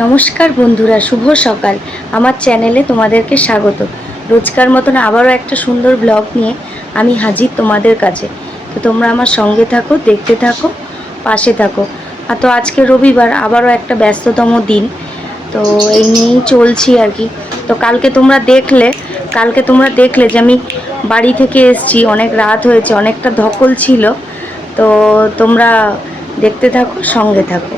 নমস্কার বন্ধুরা, শুভ সকাল। আমার চ্যানেলে তোমাদেরকে স্বাগত। রোজকার মতন আবারও একটা সুন্দর ব্লগ নিয়ে আমি হাজির তোমাদের কাছে। তো তোমরা আমার সঙ্গে থাকো, দেখতে থাকো, পাশে থাকো। আর তো আজকে রবিবার, আবারও একটা ব্যস্ততম দিন। তো এই নিয়েই চলছি আর কি। তো কালকে তোমরা দেখলে যে আমি বাড়ি থেকে এসেছি, অনেক রাত হয়েছে, অনেকটা ধকল ছিল। তো তোমরা দেখতে থাকো, সঙ্গে থাকো।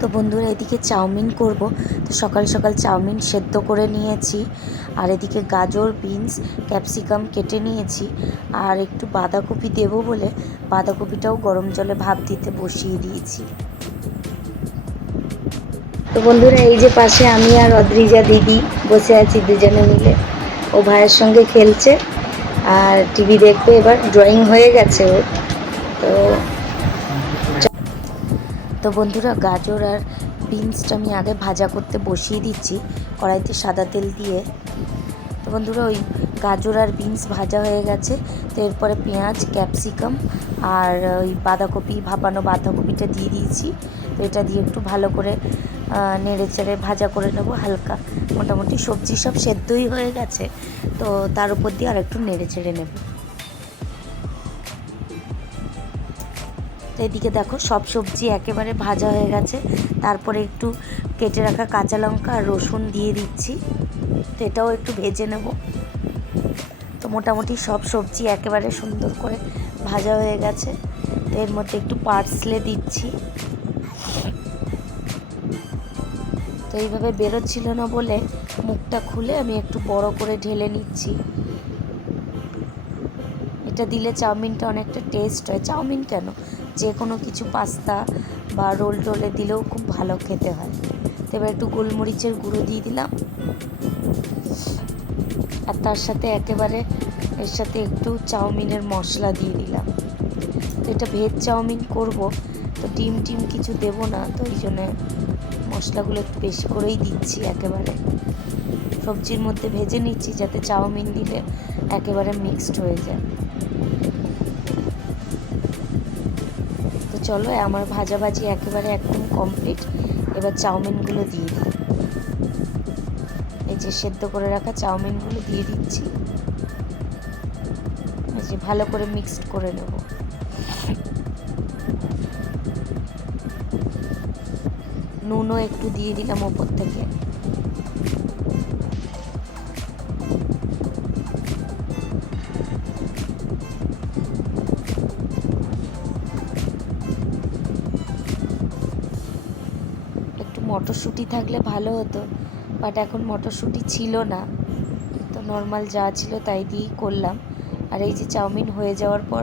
তো বন্ধুরা, এদিকে চাউমিন করব। তো সকাল সকাল চাউমিন সেদ্ধ করে নিয়েছি, আর এদিকে গাজর, বিনস, ক্যাপসিকাম কেটে নিয়েছি, আর একটু বাঁধাকপি দেবো বলে বাঁধাকপিটাও গরম জলে ভাপ দিতে বসিয়ে দিয়েছি। তো বন্ধুরা, এই যে পাশে আমি আর অদ্রিজা দিদি বসে আছি দুজনে মিলে। ও ভাইয়ের সঙ্গে খেলছে আর টিভি দেখবে। এবার ড্রয়িং হয়ে গেছে ওর। তো তো বন্ধুরা, গাজর আর বিনসটা আমি আগে ভাজা করতে বসিয়ে দিচ্ছি কড়াইতে সাদা তেল দিয়ে। তো বন্ধুরা, ওই গাজর আর বিনস ভাজা হয়ে গেছে। তো এরপরে পেঁয়াজ, ক্যাপসিকাম আর ওই ভাপানো বাঁধাকপিটা দিয়ে দিয়েছি। তো এটা দিয়ে একটু ভালো করে নেড়ে চেড়ে ভাজা করে নেব হালকা। মোটামুটি সবজি সব সেদ্ধই হয়ে গেছে, তো তার উপর দিয়ে আর একটু নেড়ে চেড়ে নেব। তো এদিকে দেখো, সব সবজি একেবারে ভাজা হয়ে গেছে। তারপরে একটু কেটে রাখা কাঁচা লঙ্কা আর রসুন দিয়ে দিচ্ছি। তো এটাও একটু ভেজে নেব। তো মোটামুটি সব সবজি একেবারে সুন্দর করে ভাজা হয়ে গেছে। তো এর মধ্যে একটু পার্সলে দিচ্ছি। তো এইভাবে বেরোচ্ছিল না বলে মুখটা খুলে আমি একটু বড় করে ঢেলে নিচ্ছি। এটা দিলে চাউমিনটা অনেকটা টেস্ট হয়। চাউমিন কেন, যে কোনো কিছু পাস্তা বা রোল টোলে দিলেও খুব ভালো খেতে হয়। তো এবার একটু গোলমরিচের গুঁড়ো দিয়ে দিলাম, আর তার সাথে এর সাথে একটু চাউমিনের মশলা দিয়ে দিলাম। তো এটা ভেজ চাউমিন করব, তো ডিম কিছু দেবো না, তো এই জন্যে মশলাগুলো একটু বেশি করেই দিচ্ছি। একেবারে সবজির মধ্যে ভেজে নিচ্ছি যাতে চাউমিন দিলে একেবারে মিক্সড হয়ে যায়। তো চলো, আমার ভাজাভাজি একেবারে একদম কমপ্লিট। এবার চাউমিনগুলো দিয়ে দিই। এই যে সেদ্ধ করে রাখা চাউমিনগুলো দিয়ে দিচ্ছি। এই যে ভালো করে মিক্সড করে নেব। নুনও একটু দিয়ে দিলাম ওপর থেকে। একটু মটরশুঁটি থাকলে ভালো হতো, বাট এখন মটরশুঁটি ছিল না, তো নর্মাল যা ছিল তাই দিয়েই করলাম। আর এই যে চাউমিন হয়ে যাওয়ার পর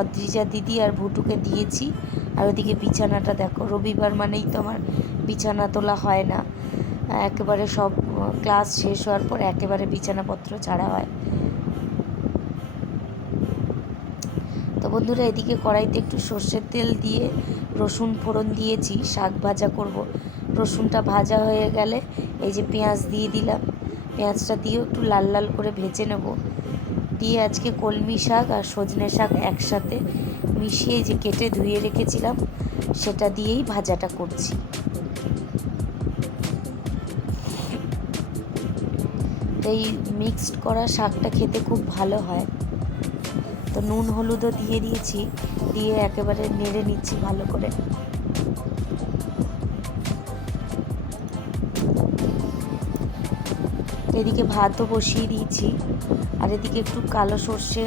অদ্রিজা দিদি আর ভুটুকে দিয়েছি। আর ওদিকে বিছানাটা দেখো, রবিবার মানেই তো আমার বিছানা তোলা হয় না। একেবারে সব ক্লাস শেষ হওয়ার পর একেবারে বিছানাপত্র ছাড়া হয়। তো বন্ধুরা, এদিকে কড়াইতে একটু সর্ষের তেল দিয়ে রসুন ফোড়ন দিয়েছি, শাক ভাজা করব। রসুনটা ভাজা হয়ে গেলে এই যে পেঁয়াজ দিয়ে দিলাম। পেঁয়াজটা দিয়েও একটু লাল লাল করে ভেজে নেব। দিয়ে আজকে কলমি শাক আর সজনে শাক একসাথে মিশিয়ে যে কেটে ধুয়ে রেখেছিলাম সেটা দিয়েই ভাজাটা করছি। এই মিক্সড করা শাকটা খেতে খুব ভালো হয়। তো নুন হলুদও দিয়ে দিয়েছি, দিয়ে একেবারে নেড়ে নিচ্ছি ভালো করে। এদিকে ভাতও বসিয়ে দিয়েছি, আর এদিকে একটু কালো সর্ষে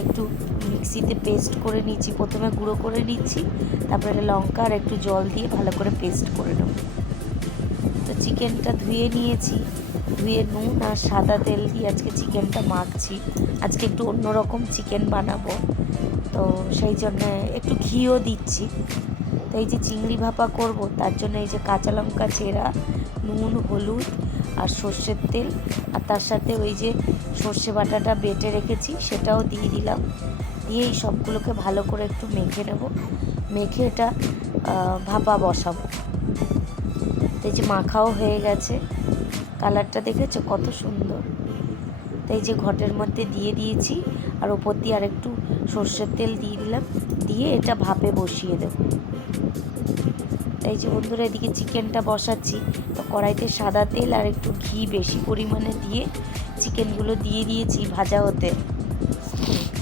একটু মিক্সিতে পেস্ট করে নিচ্ছি। প্রথমে গুঁড়ো করে নিচ্ছি, তারপরে লঙ্কা আর একটু জল দিয়ে ভালো করে পেস্ট করে নেব। তো চিকেনটা ধুয়ে নিয়েছি, ধুয়ে নুন আর সাদা তেল দিয়ে আজকে চিকেনটা মাখছি। আজকে একটু অন্যরকম চিকেন বানাবো, তো সেই জন্যে একটু ঘিও দিচ্ছি। তো এই যে চিংড়ি ভাপা করব, তার জন্য এই যে কাঁচা লঙ্কা চেরা, নুন, হলুদ আর সর্ষের তেল, আর তার সাথে ওই যে সর্ষে বাটাটা বেটে রেখেছি সেটাও দিয়ে দিলাম। দিয়ে এই সবগুলোকে ভালো করে একটু মেখে নেব। মেখে এটা ভাপা বসাবো। তো এই যে মাখাও হয়ে গেছে, কালারটা দেখেছো কত সুন্দর। তো এই যে ঘটের মধ্যে দিয়ে দিয়েছি, আর ওপর দিয়ে আর একটু সর্ষের তেল দিয়ে দিলাম। দিয়ে এটা ভাপে বসিয়ে দেব। এই যে বন্ধুরা এদিকে চিকেনটা বসাচ্ছি। তো কড়াইতে সাদা তেল আর একটু ঘি বেশি পরিমাণে দিয়ে চিকেনগুলো দিয়ে দিয়েছি ভাজা হতে।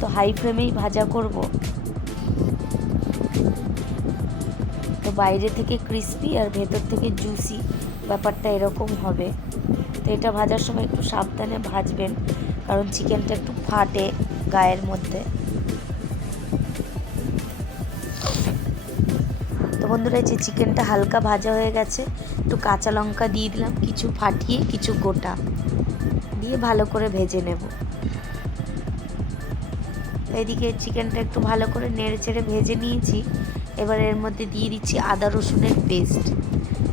তো হাই ফ্লেমেই ভাজা করব। তো বাইরে থেকে ক্রিস্পি আর ভেতর থেকে জুসি, ব্যাপারটা এরকম হবে। তো এটা ভাজার সময় একটু সাবধানে ভাজবেন, কারণ চিকেনটা একটু ফাটে গায়ের মধ্যে। তো বন্ধুরা এই যে চিকেনটা হালকা ভাজা হয়ে গেছে, একটু কাঁচা লঙ্কা দিয়ে দিলাম, কিছু ফাটিয়ে কিছু গোটা দিয়ে ভালো করে ভেজে নেব। এদিকে চিকেনটা একটু ভালো করে নেড়ে চেড়ে ভেজে নিয়েছি। এবার এর মধ্যে দিয়ে দিচ্ছি আদা রসুনের পেস্ট।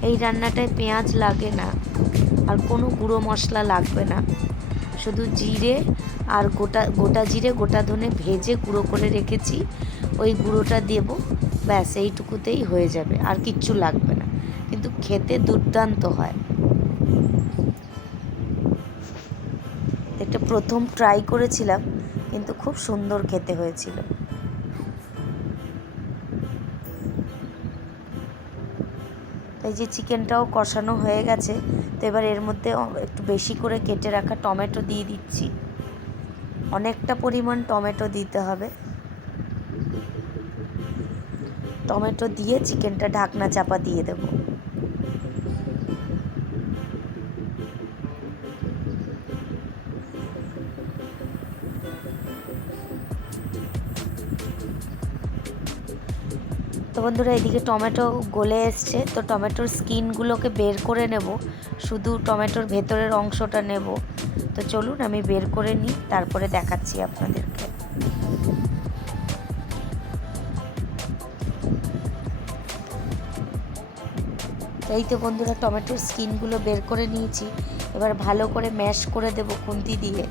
এই রান্নাটায় পেঁয়াজ লাগে না আর কোনো গুঁড়ো মশলা লাগবে না, শুধু জিরে আর গোটা জিরে গোটা ধনে ভেজে গুঁড়ো করে রেখেছি, ওই গুঁড়োটা দেব, ব্যাস এইটুকুতেই হয়ে যাবে, আর কিচ্ছু লাগবে না। কিন্তু খেতে দুর্দান্ত হয়। এটা প্রথম ট্রাই করেছিলাম, কিন্তু খুব সুন্দর খেতে হয়েছিল। এই যে চিকেনটাও কষানো হয়ে গেছে। তো এবার এর মধ্যে একটু বেশি করে কেটে রাখা টমেটো দিয়ে দিচ্ছি। অনেকটা পরিমাণ টমেটো দিতে হবে। টমেটো দিয়ে চিকেনটা ঢাকনা চাপা দিয়ে দেব। তো বন্ধুরা এদিকে টমেটো গলে এসছে। তো টমেটোর স্কিনগুলোকে বের করে নেব, শুধু টমেটোর ভেতরের অংশটা নেব। তো চলুন আমি বের করে নিই, তারপরে দেখাচ্ছি আপনাদেরকে। এই তো বন্ধুরা টমেটোর স্কিনগুলো বের করে নিয়েছি। এবার ভালো করে ম্যাশ করে দেব খুন্তি দিয়ে।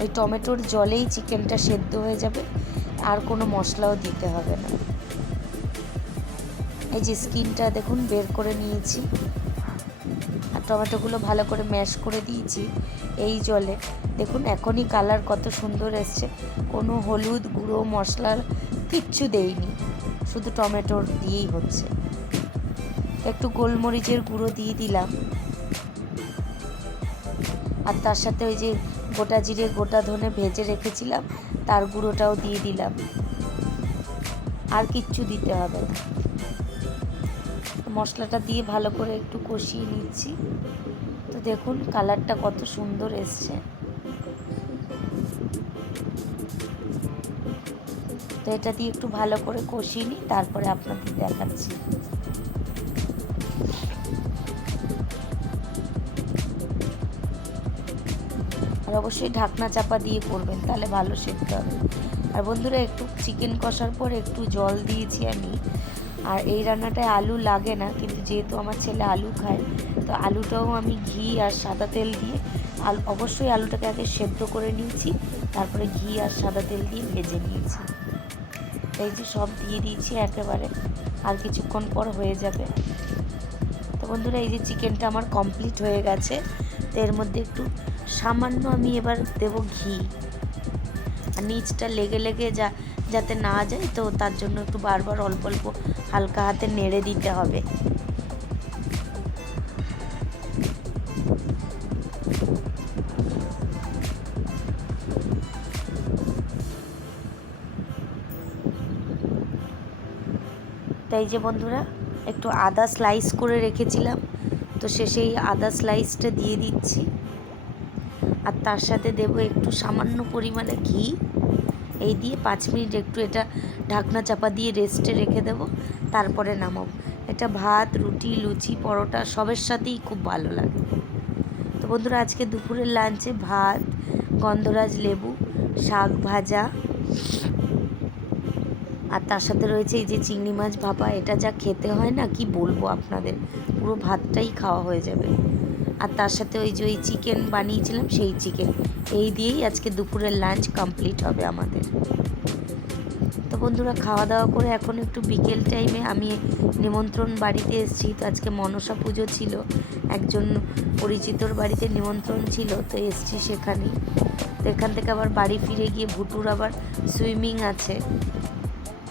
ওই টমেটোর জলেই চিকেনটা সেদ্ধ হয়ে যাবে, আর কোনো মশলাও দিতে হবে না। এই যে স্কিনটা দেখুন বের করে নিয়েছি, আর টমেটোগুলো ভালো করে ম্যাশ করে দিয়েছি এই জলে। দেখুন এখনই কালার কত সুন্দর এসছে, কোনো হলুদ গুঁড়ো মশলার কিচ্ছু দেইনি, শুধু টমেটোর দিয়েই হচ্ছে। একটু গোলমরিচের গুঁড়ো দিয়ে দিলাম, আর তার সাথে ওই যে গোটা জিরে গোটা ধনে ভেজে রেখেছিলাম তার গুঁড়োটাও দিয়ে দিলাম। আর কিচ্ছু দিতে হবে না। মশলাটা দিয়ে ভালো করে একটু কষিয়ে নিচ্ছি। তো দেখুন কালারটা কত সুন্দর এসছে। তো এটা দিয়ে একটু ভালো করে কষিয়ে নিই, তারপরে আপনাদের দেখাচ্ছি। আর অবশ্যই ঢাকনা চাপা দিয়ে করবেন, তাহলে ভালো সেদ্ধ হবে। আর বন্ধুরা একটু চিকেন কষার পর একটু জল দিয়েছি আমি। আর এই রান্নাটায় আলু লাগে না, কিন্তু যেহেতু আমার ছেলে আলু খায়, তো আলুটাও আমি ঘি আর সাদা তেল দিয়ে অবশ্যই আলুটাকে আগে সেদ্ধ করে নিয়েছি, তারপরে ঘি আর সাদা তেল দিয়ে ভেজে নিয়েছি। এই যে সব দিয়ে দিয়েছি একেবারে, আর কিছুক্ষণ পর হয়ে যাবে। তো বন্ধুরা এই যে চিকেনটা আমার কমপ্লিট হয়ে গেছে। তো এর মধ্যে একটু সামান্য আমি এবার দেব ঘি, আর নিচটা লেগে লেগে যাতে না যায়, তো তার জন্য একটু বারবার অল্প অল্প হালকা হাতে নেড়ে দিতে হবে। তাই যে বন্ধুরা একটু আদা স্লাইস করে রেখেছিলাম, তো সেই আদা স্লাইসটা দিয়ে দিচ্ছি। আর তার সাথে দেব একটু সামান্য পরিমাণে ঘি। এই দিয়ে 5 মিনিট একটু এটা ঢাকনা চাপা দিয়ে রেস্টে রেখে দেব, তারপরে নামাবো। এটা ভাত, রুটি, লুচি, পরোটা সবের সাথেই খুব ভালো লাগে। তো বন্ধুরা আজকে দুপুরের লাঞ্চে ভাত, গন্ধরাজ লেবু, শাক ভাজা, আর তার সাথে রয়েছে এই যে চিংড়ি মাছ ভাপা। এটা যা খেতে হয় না, কি বলবো আপনাদের, পুরো ভাতটাই খাওয়া হয়ে যাবে। আর তার সাথে ওই যে ওই চিকেন বানিয়েছিলাম, সেই চিকেন। এই দিয়েই আজকে দুপুরের লাঞ্চ কমপ্লিট হবে আমাদের। তো বন্ধুরা খাওয়া দাওয়া করে এখন একটু বিকেল টাইমে আমি নিমন্ত্রণ বাড়িতে এসেছি। তো আজকে মনসা পুজো ছিল, একজন পরিচিতর বাড়িতে নিমন্ত্রণ ছিল, তো এসেছি সেখানেই। তো এখান থেকে আবার বাড়ি ফিরে গিয়ে ভুটুর আবার সুইমিং আছে,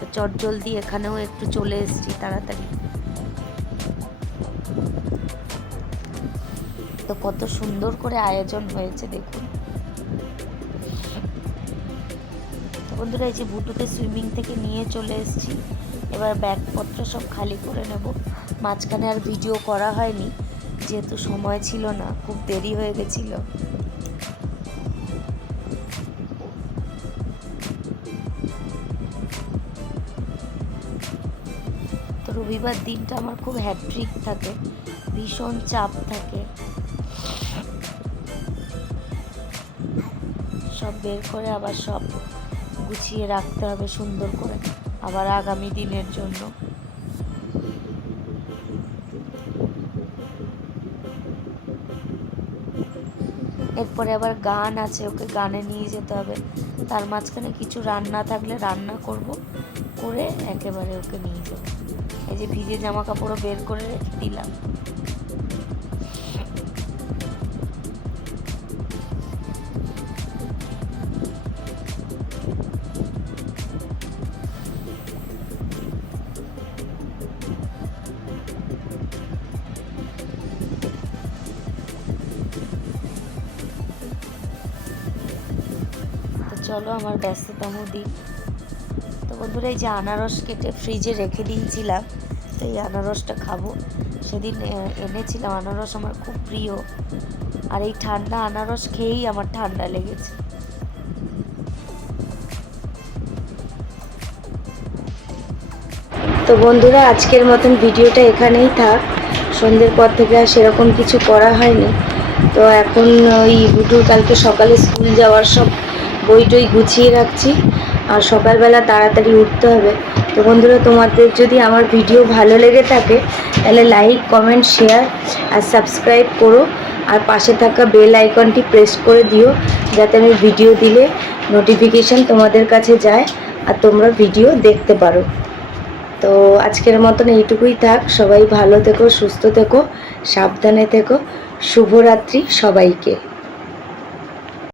তো চটজলদি এখানেও একটু চলে এসেছি তাড়াতাড়ি। তো কত সুন্দর করে আয়োজন হয়েছে দেখুন। তো বন্ধুরা এই যে ভুটুকে সুইমিং থেকে নিয়ে চলে এসেছি, এবার ব্যাগপত্র সব খালি করে নেব। মাঝখানে আর ভিডিও করা হয়নি যেহেতু সময় ছিল না, খুব দেরি হয়ে গেছিলো। তো রবিবার দিনটা আমার খুব হ্যাট্রিক থাকে, ভীষণ চাপ থাকে, সব বের করে আবার সব গুছিয়ে রাখতে হবে সুন্দর করে আবার আগামী দিনের জন্য। এরপরে আবার গান আছে, ওকে গানে নিয়ে যেতে হবে, তার মাঝখানে কিছু রান্না থাকলে রান্না করব, করে একেবারে ওকে নিয়ে যাবো। এই যে ভিজে জামা কাপড়ও বের করে রেখে দিলাম। তো চলো আমার ব্যস্ততম দিন। তো বন্ধুরা এই যে আনারস কেটে ফ্রিজে রেখে দিয়েছিলাম, তো এই আনারসটা খাবো। সেদিন এনেছিলাম, আনারস আমার খুব প্রিয়, আর এই ঠান্ডা আনারস খেয়েই আমার ঠান্ডা লেগেছে। তো বন্ধুরা আজকের মতন ভিডিওটা এখানেই থাক। সন্ধ্যের পর থেকে আর সেরকম কিছু করা হয়নি। তো এখন ওই গুডুর কালকে সকালে স্কুল যাওয়ার সব বই টই গুছিয়ে রাখছি, আর সকালবেলা তাড়াতাড়ি উঠতে হবে। তো বন্ধুরা তোমাদের যদি আমার ভিডিও ভালো লেগে থাকে তাহলে লাইক, কমেন্ট, শেয়ার আর সাবস্ক্রাইব করো, আর পাশে থাকা বেল আইকনটি প্রেস করে দিও যাতে আমি ভিডিও দিলে নোটিফিকেশান তোমাদের কাছে যায় আর তোমরা ভিডিও দেখতে পারো। তো আজকের মতন এইটুকুই থাক। সবাই ভালো থেকো, সুস্থ থেকো, সাবধানে থেকো। শুভরাত্রি সবাইকে।